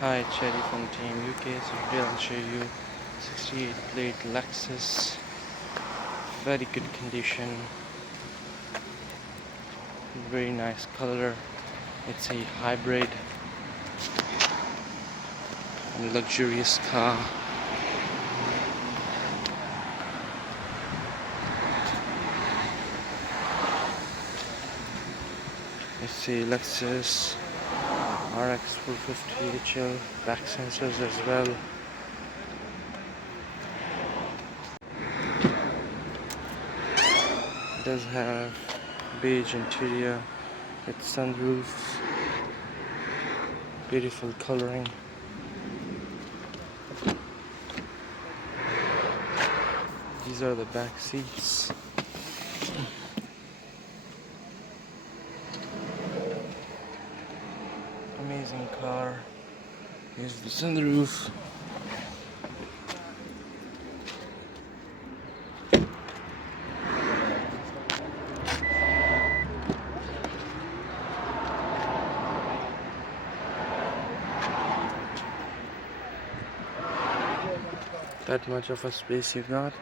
Hi, Cherry from Team UK. So today I'll show you 68 plate Lexus, very good condition, very nice color. It's a hybrid and luxurious car. It's a Lexus RX 450 HL, back sensors as well. It does have beige interior with sunroof, beautiful coloring. These are the back seats. Amazing car. Here's the sunroof. That much of a space you got.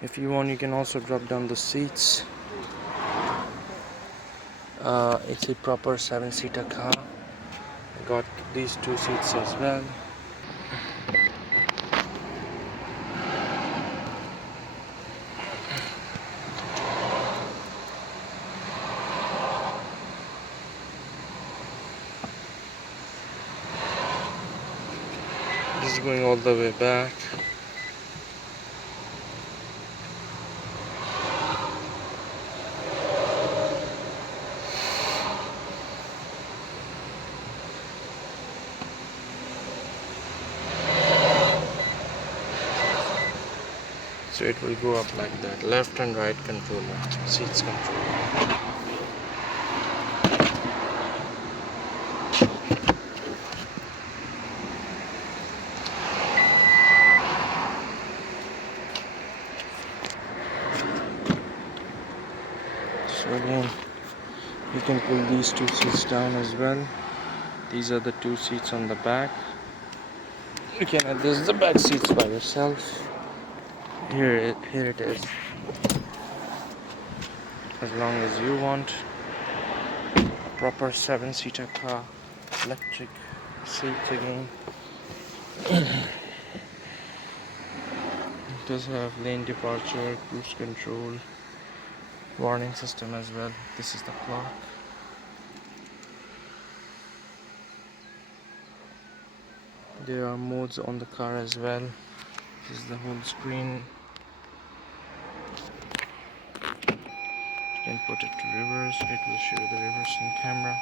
If you want, you can also drop down the seats. It's a proper 7-seater car. I got these 2 seats as well. This is going all the way back. So it will go up like that. Left and right controller, seats controller. So again, you can pull these 2 seats down as well. These are the 2 seats on the back. You can adjust the back seats by yourself. Here it is. As long as you want. Proper 7-seater car. Electric seats again. It does have lane departure, cruise control, warning system as well. This is the clock. There are modes on the car as well. This is the whole screen. You can put it to reverse. It will show the reversing camera.